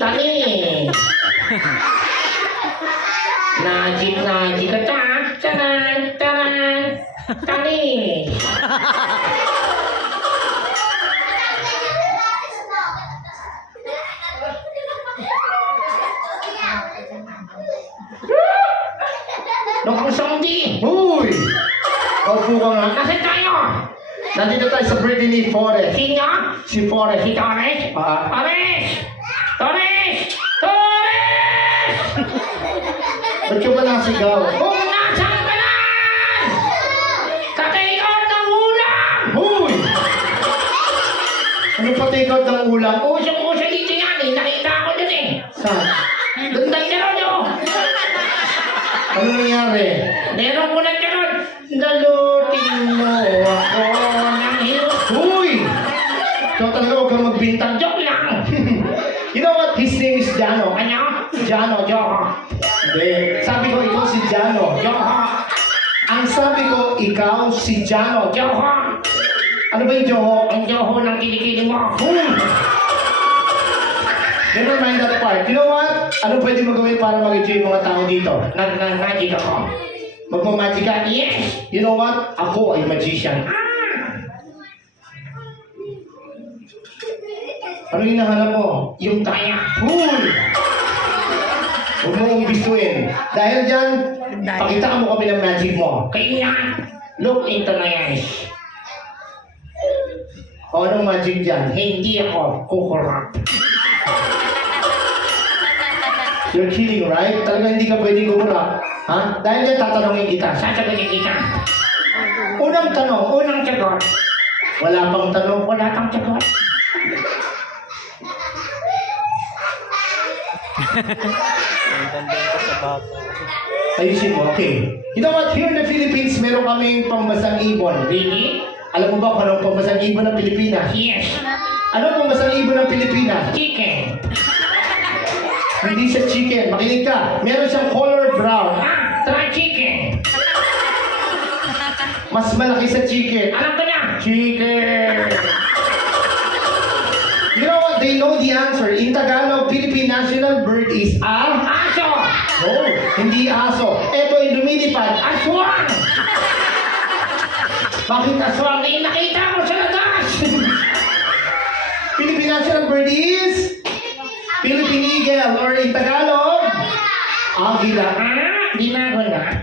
Tani. Najik ka ta. Tanan, tanan. Tani. Naku, Sandy! Uy! Opo ka nga. Nasaan tayo? Nandito tayo sa birthday ni Forrest. Sino? Si Forrest. Si Torres? Ah. Torres! Torres! Torres! Ba't ka ba nasigaw? Kung nasaan ka lang! Kataikot ng ulam! Uy! Ano pa take out ng ulam? Usong-uso dito yan eh. Nakita ko dun eh. Saan? Doon tayo na ron oh. Ano nangyari? Meron ko na dyan. Nalutin mo ako ng hirap. Uy! Ikaw talaga huwag kang magbintang. Joke lang. You know what? His name is Jano. Ano? Jano. Joke. Hindi. Sabi ko, ikaw si Jano. Joke. Ang sabi ko, ikaw si Jano. Joke. Ano ba yung Joho? Ang joho ng kilikili mo. Never mind that part. You know what? Ano pwede magawin para mag-enjoy yung mga tao dito? Nag-magic ako. Magmamagic ka? Yes. You know what? Ako ay magician. Ano yung hinahanap mo? Yung kaya. Cool! Huwag mo umbisuin. Dahil dyan, pakitaan mo kami ng magic mo. Kaya, look into my eyes. O anong magic dyan? Hindi ako kukurap. You're kidding, right? Talaga hindi ka pwedeng kumura. Ha? Dahil dyan, tatanungin kita. Sasagutin kita. Unang tanong, Unang sagot. wala pang tanong. Wala kang sagot. Ayusin mo, okay. You know what? Here in the Philippines, meron kaming pambasang ibon. Really? Alam mo ba kung anong pambasang ibon ng Pilipinas? Yes. Ano ang pambasang ibon ng Pilipinas? Chicken. Hindi siya chicken. Makinig ka. Meron siyang color brown. Try chicken. Mas malaki sa chicken. Alam ko na. Chicken! You know what? They know the answer. In Tagalog, Philippine national bird is a... Aso. No, hindi aso. Ito ay lumilipad. Aswang. Bakit Aswang na yung nakita ko sa labas. Philippine national bird is... Philippine eagle or in Tagalog, agila. Di na ako na.